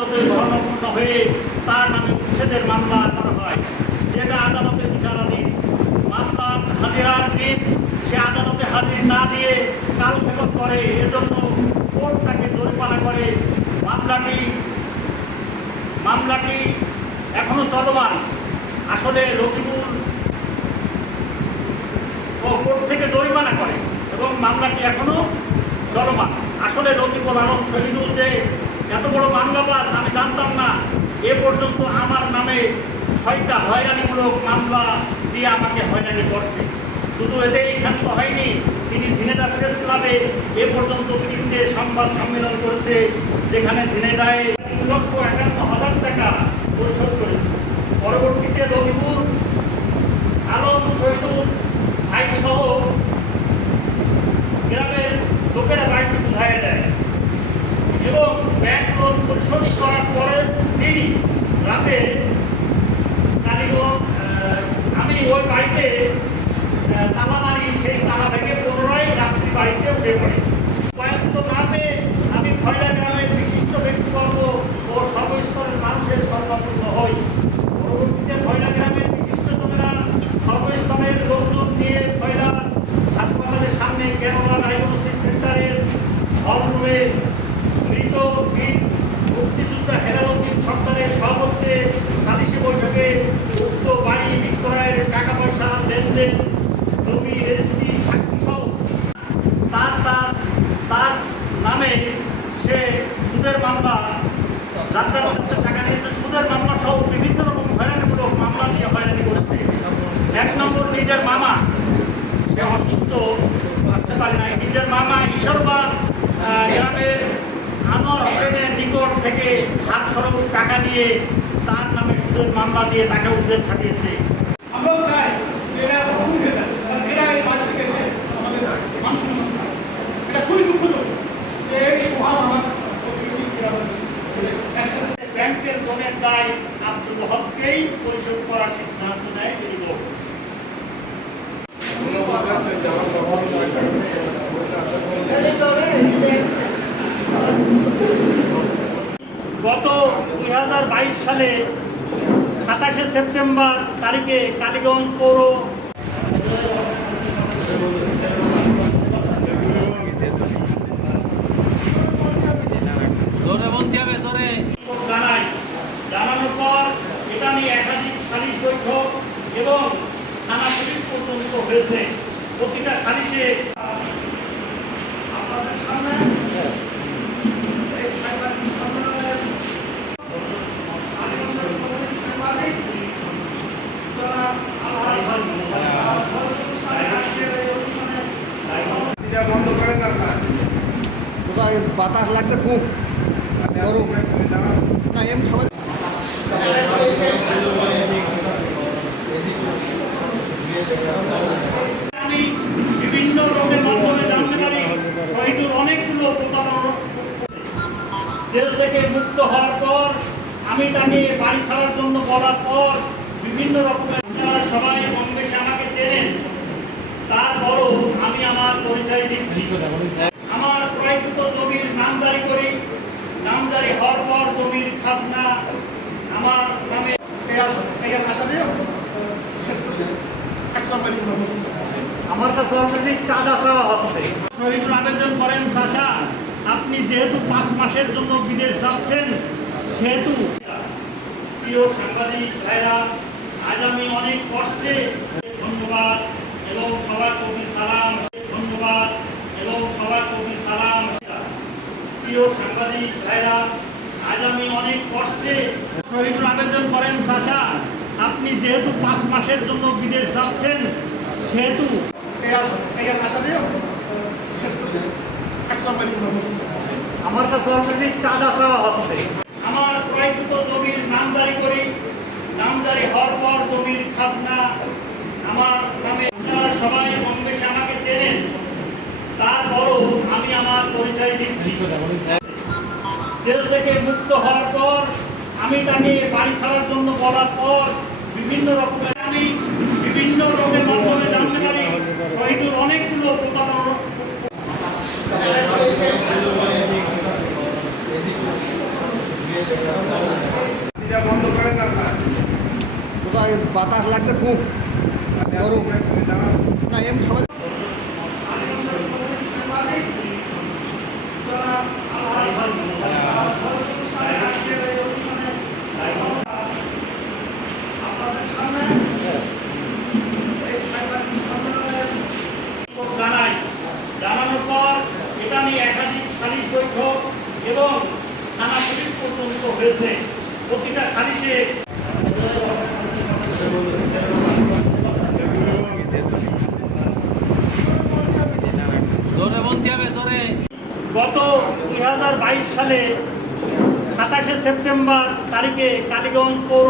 স্বর্ণপূর্ণ হয়ে তার নামে উচ্ছেদের মামলা করা হয়। যেটা আদালতে বিচারাধীন। মামলা হাজিরার দিন সে আদালতে হাজির না দিয়ে কালক্ষেপণ করে এজন্য কোর্ট তাকে জরিমানা করে। মামলাটি মামলাটি এখনও চলমান। আসলে ও কোর্ট থেকে জরিমানা করে এবং মামলাটি এখনও চলমান। আসলে রকিবুল আলম শহীদুল যে এত বড় মামলাবাজ, আমি জানতাম না। এ পর্যন্ত আমার নামে ছয়টা হয়রানিমূলক মামলা দিয়ে আমাকে হয়রানি করছে। শুধু এতে এতেই ক্ষান্ত হয়নি, তিনি ঝিনেদা প্রেস ক্লাবে এ পর্যন্ত তিনটে সংবাদ সম্মেলন করেছে, যেখানে ঝিনেদায় তিন লক্ষ একান্ন হাজার টাকা পরিশোধ করেছে। পরবর্তীতে রবিপুর আলম, শহীদুল ভাই সহ গ্রামের লোকেরা বাড়িটি বুঝাইয়া দেয়। এবং ব্যাংক লোন পরিশোধ করার পরে তিনি রাতে আমি ওই বাড়িতে তালা মারি, সেই তালা ভেঙে পুনরায় রাত্রি বাড়িতে উঠে পড়ি। কয়েকটা রাতে আমি খয়রা গ্রামের বিশিষ্ট ব্যক্তিবর্গ ও সর্বস্তরের মানুষের সর্বাপূর্ণ হই। পরবর্তীতে খয়রা গ্রামের বিশিষ্টজনেরা সর্বস্তরের লোকজন নিয়ে খয়রা হাসপাতালের সামনে কেরলা ডায়াগনোসিস সেন্টারের হলরুমে বীর মুক্তিযোদ্ধা হেরালুদ্দিন সরকারের সভাপতিতে সালিশি বৈঠকে উক্ত বাড়ি বিক্রয়ের টাকা পয়সা লেনদেন জমি রেজিস্ট্রি সাক্ষী সহ তার তার তার নামে সে সুদের মামলা যাত্রা কাছে টাকা নিয়েছে সুদের মামলা সহ বিভিন্ন রকম হয়রানিমূলক মামলা দিয়ে হয়রানি করেছে এক নম্বর নিজের মামা সে অসুস্থ আসতে পারে নাই নিজের মামা ঈশ্বরবাদ আহ, গ্রামের আনোয়ার হোসেনের নিকট থেকে হাত সড়ক টাকা নিয়ে তার নামে সুদের মামলা দিয়ে তাকে উদ্যোগ খাটিয়েছে। আমরাও চাই এরা দূর যায় কারণ এরা এই বাড়ি থেকে এসে আমাদের মানুষ নষ্ট এটা খুবই দুঃখজনক যে এই প্রভাব আমার প্রতিবেশী গ্রামের ছেলে একসাথে ব্যাংকের লোনের দায় আব্দুল হককেই পরিশোধ করার সিদ্ধান্ত নেয় এই বোর্ড গত দুই সালে সাতাশে সেপ্টেম্বর তারিখে কালীগঞ্জ পৌর জানাই জানানোর পর এটা নিয়ে একাধিক সালিশ বৈঠক এবং থানা পুলিশ পর্যন্ত হয়েছে। প্রতিটা সালিশে আপনাদের সামনে এই সাংবাদিক সম্মেলনের আলিগঞ্জের কমিটির সাংবাদিক জনাব আলহাজ সরস্বতী স্বামী আজকের এই অনুষ্ঠানে এটা বন্ধ করেন আপনার কোথায় বাতাস লাগলে খুব গরম। না, এমনি জেল থেকে মুক্ত হওয়ার পর, আমি তাকে বাড়ি ছাড়ার জন্য বলার পর বিভিন্ন রকমের সবাই কম বেশি আমাকে চেনেন। তারপরও আমি আমার পরিচয় দিচ্ছি আমার ক্রয়কৃত জমির নামজারি করি নামজারি হওয়ার পর জমির খাজনা আমার নামে আমার কাছে অলরেডি চাঁদা চাওয়া হচ্ছে। শহীদুল আবেদন করেন চাচা আপনি যেহেতু পাঁচ মাসের জন্য বিদেশ যাচ্ছেন সেহেতু প্রিয় সাংবাদিক ভাইরা আজ আমি অনেক কষ্টে ধন্যবাদ এবং সবার কবি সালাম ধন্যবাদ এবং সবার কবি সালাম প্রিয় সাংবাদিক ভাইরা আজ আমি অনেক কষ্টে শহীদুল আবেদন করেন চাচা। আপনি যেহেতু পাঁচ মাসের জন্য বিদেশ যাচ্ছেন সেহেতু আমার কাছে অলরেডি চাঁদা চাওয়া হচ্ছে। আমার ক্রয়কৃত জমির নামজারি করি। নামজারি হওয়ার পর জমির খাজনা আমার নামে আপনারা সবাই কম বেশি আমাকে চেনেন তারপরও আমি আমার পরিচয় দিচ্ছি জেল থেকে মুক্ত হওয়ার পর, আমি তাকে বাড়ি ছাড়ার জন্য বলার পর, বিভিন্ন রকমের আমি বিভিন্ন রোগের মাধ্যমে জানতে পারি শহীদুর অনেকগুলো প্রতারণা বাতাস লাগছে? খুব। না, এমনি সবাই আমি আমাদের কমিউনিস্টের মালিক জনাব আল্লাহ সরস্বতী ইসলামের আজকের এই অনুষ্ঠানে আপনাদের সামনে এই সাংবাদিক সম্মেলনের জানাই জানানোর পর এটা নিয়ে একাধিক সালিশ বৈঠক এবং থানা পুলিশ পর্যন্ত হয়েছে প্রতিটা সালিশে জোরে বলতে হবে জোরে। গত দুই হাজার বাইশ সালে সাতাশে সেপ্টেম্বর তারিখে কালীগঞ্জ পৌর